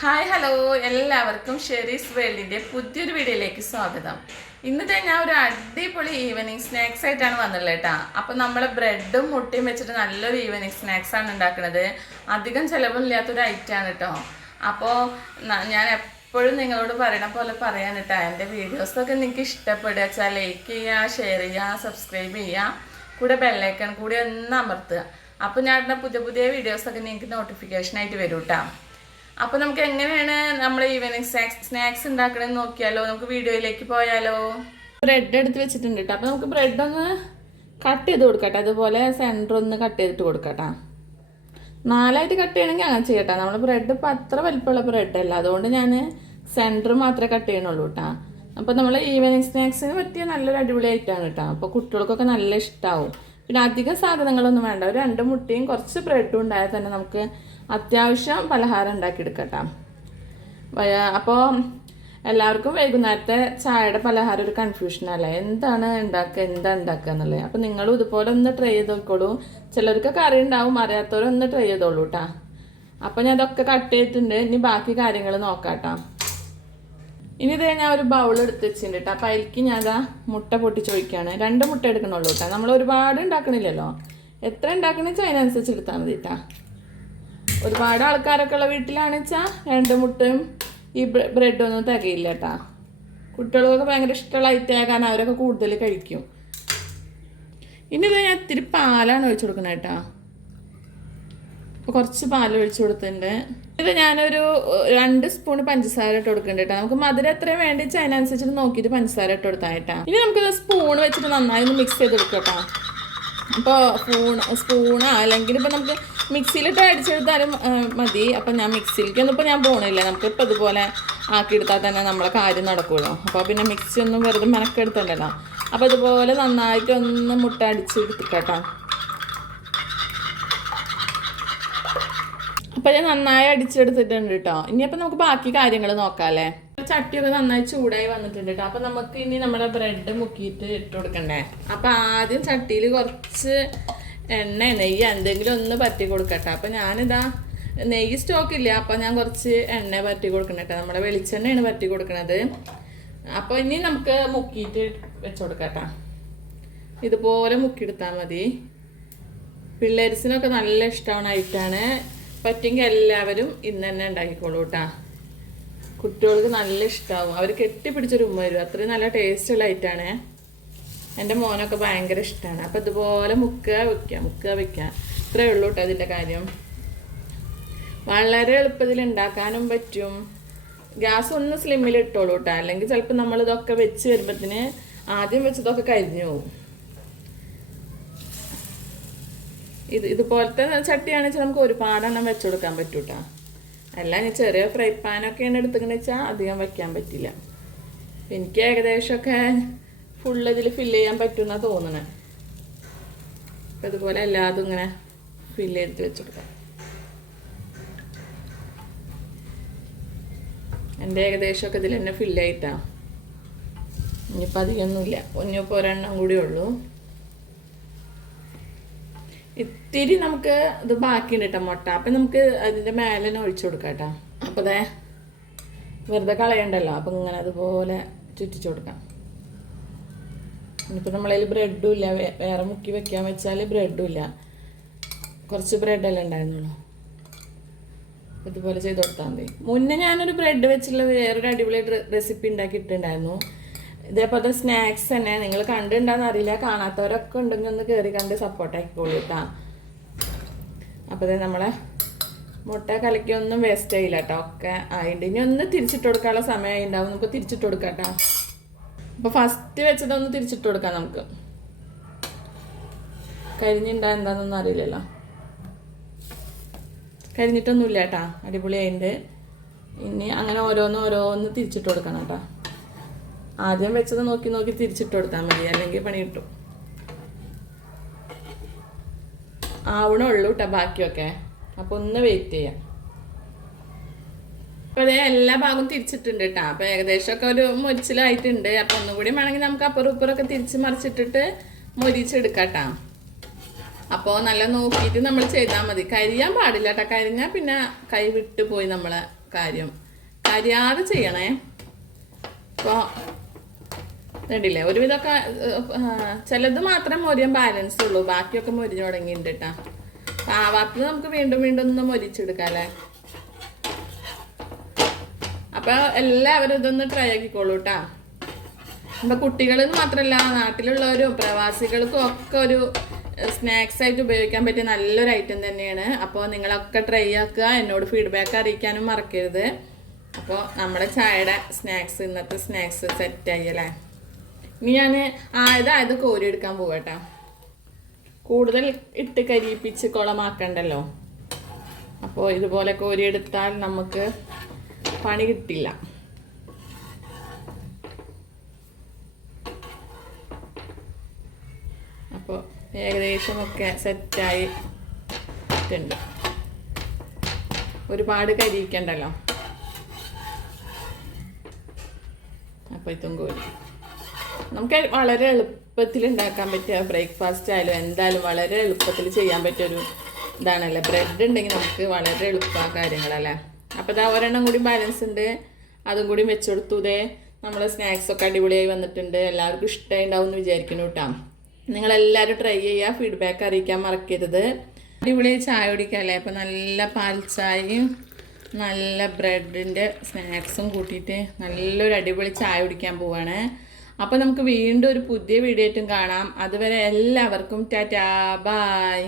Hi hello എല്ലാവർക്കും ഷെരീസ് വേൾഡിൻ്റെ പുതിയൊരു വീഡിയോയിലേക്ക് സ്വാഗതം. ഇന്നത്തെ ഞാൻ ഒരു അടിപൊളി ഈവനിങ് സ്നാക്സ് ആയിട്ടാണ് വന്നുള്ളത് കേട്ടോ. അപ്പോൾ നമ്മൾ ബ്രെഡും മുട്ടയും വെച്ചിട്ട് നല്ലൊരു ഈവനിങ് സ്നാക്സ് ആണ് ഉണ്ടാക്കുന്നത്. അധികം ചിലവില്ലാത്തൊരു ഐറ്റമാണ് കേട്ടോ. അപ്പോൾ ഞാൻ എപ്പോഴും നിങ്ങളോട് പറയണ പോലെ പറയാൻ കേട്ടോ, എൻ്റെ വീഡിയോസൊക്കെ നിങ്ങൾക്ക് ഇഷ്ടപ്പെടുക വെച്ചാൽ ലൈക്ക് ചെയ്യുക, ഷെയർ ചെയ്യുക, സബ്സ്ക്രൈബ് ചെയ്യുക, കൂടെ ബെല്ലൈക്കൺ കൂടി ഒന്ന് അമർത്തുക. അപ്പോൾ ഞാൻ പുതിയ പുതിയ വീഡിയോസൊക്കെ നിങ്ങൾക്ക് നോട്ടിഫിക്കേഷനായിട്ട് വരും കേട്ടോ. അപ്പോൾ നമുക്ക് എങ്ങനെയാണ് നമ്മൾ ഈവനിങ് സ്നാക്സ് ഉണ്ടാക്കണമെന്ന് നോക്കിയാലോ. നമുക്ക് വീഡിയോയിലേക്ക് പോയാലോ. ബ്രെഡ് എടുത്ത് വെച്ചിട്ടുണ്ട് കേട്ടോ. അപ്പോൾ നമുക്ക് ബ്രെഡ് ഒന്ന് കട്ട് ചെയ്ത് കൊടുക്കട്ടെ. അതുപോലെ സെൻറ്റർ ഒന്ന് കട്ട് ചെയ്തിട്ട് കൊടുക്കട്ടെ. 4ആയിട്ട് കട്ട് ചെയ്യണമെങ്കിൽ അങ്ങനെ ചെയ്യട്ടെ. നമ്മൾ ബ്രെഡ് ഇപ്പോൾ അത്ര വലിപ്പമുള്ള ബ്രെഡല്ല, അതുകൊണ്ട് ഞാൻ സെൻറ്റർ മാത്രമേ കട്ട് ചെയ്യണുള്ളൂ കേട്ടോ. അപ്പോൾ നമ്മൾ ഈവനിങ് സ്നാക്സിന് പറ്റിയ നല്ലൊരു അടിപൊളി ഐറ്റമാണ് കേട്ടോ. അപ്പോൾ കുട്ടികൾക്കൊക്കെ നല്ല ഇഷ്ടമാവും. പിന്നെ അധികം സാധനങ്ങളൊന്നും വേണ്ട. ഒരു 2 മുട്ടയും കുറച്ച് ബ്രെഡും ഉണ്ടായാൽ തന്നെ നമുക്ക് അത്യാവശ്യം പലഹാരം ഉണ്ടാക്കിയെടുക്കട്ടോ. അപ്പോൾ എല്ലാവർക്കും വൈകുന്നേരത്തെ ചായയുടെ പലഹാരം ഒരു കൺഫ്യൂഷനല്ലേ, എന്താ ഉണ്ടാക്കുക എന്നുള്ളത്. അപ്പോൾ നിങ്ങളും ഇതുപോലെ ഒന്ന് ട്രൈ ചെയ്ത് നോക്കോളൂ. ചിലർക്ക് കറി ഉണ്ടാവും, അറിയാത്തവരൊന്ന് ട്രൈ ചെയ്തോളൂ കേട്ടോ. അപ്പോൾ ഞാൻ ഇതൊക്കെ കട്ട് ചെയ്തിട്ടുണ്ട്. ഇനി ബാക്കി കാര്യങ്ങൾ നോക്കാം കേട്ടോ. ഇനി ഇതേ ഞാൻ ഒരു ബൗൾ എടുത്ത് വെച്ചിട്ടുണ്ട് കേട്ടോ. അപ്പോൾ അതിലേക്ക് ഞാൻ മുട്ട പൊട്ടിച്ച് ഒഴിക്കുകയാണ്. 2 മുട്ട എടുക്കണുള്ളൂ കേട്ടോ. നമ്മൾ ഒരുപാട് ഉണ്ടാക്കണില്ലല്ലോ. എത്ര ഉണ്ടാക്കണമെന്ന് വെച്ചാൽ അതിനനുസരിച്ച് എടുത്താൽ മതി കേട്ടോ. ഒരുപാട് ആൾക്കാരൊക്കെ ഉള്ള വീട്ടിലാണെന്ന് വെച്ചാൽ 2 മുട്ടയും ഈ ബ്രെഡൊന്നും തികയില്ല കേട്ടോ. കുട്ടികൾക്കൊക്കെ ഭയങ്കര ഇഷ്ടമുള്ള ഐറ്റമായ കാരണം അവരൊക്കെ കൂടുതൽ കഴിക്കും. ഇനി ഇത് ഞാൻ ഇത്തിരി പാലാണ് ഒഴിച്ചു കൊടുക്കുന്നത് കേട്ടോ. അപ്പോൾ കുറച്ച് പാൽ ഒഴിച്ചു കൊടുത്തിട്ടുണ്ട്. ഇത് ഞാനൊരു 2 സ്പൂൺ പഞ്ചസാര ഇട്ട് കൊടുക്കുന്നുണ്ട് കേട്ടോ. നമുക്ക് മധുരം എത്രയും വേണ്ടി വെച്ചാൽ അതിനനുസരിച്ചിട്ട് നോക്കിയിട്ട് പഞ്ചസാര ഇട്ട് കൊടുത്താൽ കേട്ടോ. ഇനി നമുക്കിത് സ്പൂൺ വെച്ചിട്ട് നന്നായി ഒന്ന് മിക്സ് ചെയ്ത് കൊടുക്കാം കേട്ടോ. അപ്പോൾ സ്പൂണോ അല്ലെങ്കിൽ ഇപ്പോൾ നമുക്ക് മിക്സിയിലിട്ട് അടിച്ചെടുത്താലും മതി. അപ്പം ഞാൻ മിക്സിയിലേക്കൊന്നും ഇപ്പോൾ ഞാൻ പോകണില്ല. നമുക്കിപ്പോൾ ഇതുപോലെ ആക്കിയെടുത്താൽ തന്നെ നമ്മളെ കാര്യം നടക്കുമല്ലോ. അപ്പോൾ പിന്നെ മിക്സി ഒന്നും വെറുതെ മെനക്കെടുത്തുണ്ടല്ലോ. അപ്പോൾ ഇതുപോലെ നന്നായിട്ടൊന്ന് മുട്ട അടിച്ചെടുത്തിട്ടോ. അപ്പോൾ ഞാൻ നന്നായി അടിച്ചെടുത്തിട്ടുണ്ട് കേട്ടോ. ഇനിയപ്പോൾ നമുക്ക് ബാക്കി കാര്യങ്ങൾ നോക്കാമല്ലേ. ചട്ടിയൊക്കെ നന്നായി ചൂടായി വന്നിട്ടുണ്ട് കേട്ടോ. അപ്പോൾ നമുക്ക് ഇനി നമ്മുടെ ബ്രെഡ് മുക്കിയിട്ട് ഇട്ട് കൊടുക്കണ്ടേ. അപ്പോൾ ആദ്യം ചട്ടിയിൽ കുറച്ച് എണ്ണ നെയ്യ് എന്തെങ്കിലും ഒന്ന് പറ്റി കൊടുക്കട്ടെ. അപ്പോൾ ഞാനിതാ നെയ്യ് സ്റ്റോക്കില്ല, അപ്പോൾ ഞാൻ കുറച്ച് എണ്ണ പറ്റി കൊടുക്കണം കേട്ടോ. നമ്മുടെ വെളിച്ചെണ്ണയാണ് പറ്റി കൊടുക്കണത്. അപ്പോൾ ഇനി നമുക്ക് മുക്കിയിട്ട് വെച്ച് കൊടുക്കട്ടെ. ഇതുപോലെ മുക്കിയെടുത്താൽ മതി. പിള്ളേർസിനൊക്കെ നല്ല ഇഷ്ടമാണ് ഐറ്റാണ്. പറ്റുമെങ്കിൽ എല്ലാവരും ഇന്ന് തന്നെ ഉണ്ടാക്കിക്കോളൂ കേട്ടോ. കുട്ടികൾക്ക് നല്ല ഇഷ്ടമാവും. അവർ കെട്ടിപ്പിടിച്ചൊരു ഉമ്മ വരും. അത്രയും നല്ല ടേസ്റ്റുള്ള ഐറ്റാണ്. എൻ്റെ മോനൊക്കെ ഭയങ്കര ഇഷ്ടമാണ്. അപ്പോൾ ഇതുപോലെ മുക്കുക വയ്ക്കുക ഇത്രയേ ഉള്ളൂ കേട്ടോ അതിൻ്റെ കാര്യം. വളരെ എളുപ്പത്തിൽ ഉണ്ടാക്കാനും പറ്റും. ഗ്യാസ് ഒന്ന് സ്ലിമ്മിൽ ഇട്ടോളൂ കേട്ടോ. അല്ലെങ്കിൽ ചിലപ്പോൾ നമ്മളിതൊക്കെ വെച്ച് വരുമ്പോഴത്തേന് ആദ്യം വെച്ചതൊക്കെ കരിഞ്ഞു പോകും. ഇതുപോലത്തെ ചട്ടിയാണെന്ന് വെച്ചാൽ നമുക്ക് ഒരുപാടെണ്ണം വെച്ച് കൊടുക്കാൻ പറ്റും കേട്ടോ. അല്ല ഇനി ചെറിയ ഫ്രൈ പാനൊക്കെയാണ് എടുത്തുകയെന്ന് വെച്ചാൽ അധികം വയ്ക്കാൻ പറ്റില്ല. എനിക്ക് ഏകദേശമൊക്കെ ഫുള്ള് ഇതിൽ ഫില്ല് ചെയ്യാൻ പറ്റുമെന്നാണ് തോന്നുന്നത്. അപ്പം ഇതുപോലെ എല്ലാതും ഇങ്ങനെ ഫില്ല് ചെയ്തിട്ട് വെച്ച് കൊടുക്കാം. എൻ്റെ ഏകദേശമൊക്കെ ഇതിൽ തന്നെ ഫില്ലായിട്ടാണ്. ഇനിയിപ്പോൾ അധികമൊന്നുമില്ല. ഇനിയിപ്പോൾ ഒരെണ്ണം കൂടി ഉള്ളൂ. ഇത്തിരി നമുക്ക് ഇത് ബാക്കിയുണ്ട് കേട്ടോ മുട്ട. അപ്പം നമുക്ക് അതിൻ്റെ മേലെ തന്നെ ഒഴിച്ചു കൊടുക്കാം കേട്ടോ. അപ്പോൾ അതെ വെറുതെ കളയണ്ടല്ലോ. അപ്പം ഇങ്ങനെ അതുപോലെ ചുറ്റിച്ചു കൊടുക്കാം. ഇനിയിപ്പോൾ നമ്മളതിൽ ബ്രെഡും ഇല്ല, വേറെ മുക്കി വെക്കാൻ വെച്ചാൽ ബ്രെഡും ഇല്ല. കുറച്ച് ബ്രെഡല്ലേ ഉണ്ടായിരുന്നുള്ളൂ. ഇതുപോലെ ചെയ്ത് കൊടുത്താൽ മതി. മുന്നേ ഞാനൊരു ബ്രെഡ് വെച്ചുള്ള വേറൊരു അടിപൊളി റെസിപ്പി ഉണ്ടാക്കിയിട്ടുണ്ടായിരുന്നു. ഇതേപോലത്തെ സ്നാക്സ് തന്നെ. നിങ്ങൾ കണ്ടിട്ടുണ്ടാന്ന് അറിയില്ല. കാണാത്തവരൊക്കെ ഉണ്ടെങ്കിൽ ഒന്ന് കയറി കണ്ട് സപ്പോർട്ടാക്കിക്കോളൂ കേട്ടോ. അപ്പോൾ നമ്മളെ മുട്ട കലക്കി ഒന്നും വേസ്റ്റ് ആയില്ല കേട്ടോ. ഒക്കെ ആയിട്ട് ഇനി ഒന്ന് തിരിച്ചിട്ട് കൊടുക്കാനുള്ള സമയമായി ഉണ്ടാവും. നമുക്ക് തിരിച്ചിട്ട് കൊടുക്കാം കേട്ടോ. അപ്പോൾ ഫസ്റ്റ് വെച്ചതൊന്ന് തിരിച്ചിട്ട് കൊടുക്കാം നമുക്ക്. കരിഞ്ഞിണ്ടാ എന്താണെന്നൊന്നും അറിയില്ലല്ലോ. കരിഞ്ഞിട്ടൊന്നുമില്ല കേട്ടോ. അടിപൊളിയായിട്ടുണ്ട്. ഇനി അങ്ങനെ ഓരോന്ന് തിരിച്ചിട്ട് കൊടുക്കണം കേട്ടോ. ആദ്യം വെച്ചത് നോക്കി തിരിച്ചിട്ട് കൊടുത്താൽ മതി, അല്ലെങ്കിൽ പണി കിട്ടും. ആവണുള്ളൂ കേട്ടോ ബാക്കിയൊക്കെ. അപ്പോൾ ഒന്ന് വെയിറ്റ് ചെയ്യാം. അപ്പോൾ അതേ എല്ലാ ഭാഗവും തിരിച്ചിട്ടുണ്ട് കേട്ടോ. അപ്പോൾ ഏകദേശമൊക്കെ ഒരു മൊരിച്ചിലായിട്ടുണ്ട്. അപ്പോൾ ഒന്നുകൂടി വേണമെങ്കിൽ നമുക്ക് അപ്പുറം ഇപ്പുറമൊക്കെ തിരിച്ച് മറിച്ചിട്ടിട്ട് മൊരിച്ചെടുക്കാം കേട്ടോ. അപ്പോൾ നല്ല നോക്കിയിട്ട് നമ്മൾ ചെയ്താൽ മതി. കരിയാൻ പാടില്ല കേട്ടോ. കരിഞ്ഞാൽ പിന്നെ കൈ വിട്ട് പോയി നമ്മളെ കാര്യം. കരിയാതെ ചെയ്യണേ. ഇപ്പോൾ കണ്ടില്ലേ, ഒരുവിധമൊക്കെ ചിലത് മാത്രം മൊരിയാൻ ബാലൻസ് ഉള്ളൂ, ബാക്കിയൊക്കെ മൊരിഞ്ഞു തുടങ്ങിയിട്ടുണ്ട് കേട്ടോ. ആവാത്തത് നമുക്ക് വീണ്ടും വീണ്ടും ഒന്ന് മൊരിച്ചെടുക്കാം അല്ലേ. അപ്പോൾ എല്ലാവരും ഇതൊന്ന് ട്രൈ ആക്കിക്കോളൂ കേട്ടോ. അപ്പോൾ കുട്ടികളെന്ന് മാത്രമല്ല, നാട്ടിലുള്ളവരും പ്രവാസികൾക്കും ഒക്കെ ഒരു സ്നാക്സ് ആയിട്ട് ഉപയോഗിക്കാൻ പറ്റിയ നല്ലൊരു ഐറ്റം തന്നെയാണ്. അപ്പോൾ നിങ്ങളൊക്കെ ട്രൈ ആക്കുക, എന്നോട് ഫീഡ്ബാക്ക് അറിയിക്കാനും മറക്കരുത്. അപ്പോൾ നമ്മുടെ ചായയുടെ സ്നാക്സ്, ഇന്നത്തെ സ്നാക്സ് സെറ്റായി അല്ലേ. ഇനി ഞാൻ ആയത് കോരിയെടുക്കാൻ പോകട്ടെ. കൂടുതൽ ഇട്ട് കരിയിപ്പിച്ച് കുളമാക്കണ്ടല്ലോ. അപ്പോൾ ഇതുപോലെ കോരിയെടുത്താൽ നമുക്ക് പണി കിട്ടില്ല. അപ്പോൾ ഏകദേശമൊക്കെ സെറ്റായിട്ടുണ്ട്. ഒരുപാട് കരിയിക്കണ്ടല്ലോ. അപ്പോൾ ഇതും കോരി നമുക്ക് വളരെ എളുപ്പത്തിൽ ഉണ്ടാക്കാൻ പറ്റിയ ബ്രേക്ക്ഫാസ്റ്റ് ആയാലും എന്തായാലും വളരെ എളുപ്പത്തിൽ ചെയ്യാൻ പറ്റിയൊരു ഇതാണല്ലേ. ബ്രെഡ് ഉണ്ടെങ്കിൽ നമുക്ക് വളരെ എളുപ്പമായ കാര്യങ്ങളല്ലേ. അപ്പോൾ ഇതാ ഒരെണ്ണം കൂടി ബാലൻസ് ഉണ്ട്, അതും കൂടി വെച്ചെടുത്തു. ഇതേ നമ്മളെ സ്നാക്സൊക്കെ അടിപൊളിയായി വന്നിട്ടുണ്ട്. എല്ലാവർക്കും ഇഷ്ടമായി ഉണ്ടാവും എന്ന് വിചാരിക്കുന്നു കേട്ടോ. നിങ്ങളെല്ലാവരും ട്രൈ ചെയ്യുക, ഫീഡ്ബാക്ക് അറിയിക്കാൻ മറക്കരുത്. അടിപൊളിയായി ചായ കുടിക്കാമല്ലേ. അപ്പോൾ നല്ല പാൽ ചായയും നല്ല ബ്രെഡിൻ്റെ സ്നാക്സും കൂട്ടിയിട്ട് നല്ലൊരു അടിപൊളി ചായ കുടിക്കാൻ പോവാണ്. അപ്പോൾ നമുക്ക് വീണ്ടും ഒരു പുതിയ വീഡിയോ ആയിട്ടും കാണാം. അതുവരെ എല്ലാവർക്കും ടാറ്റാ, ബായ്.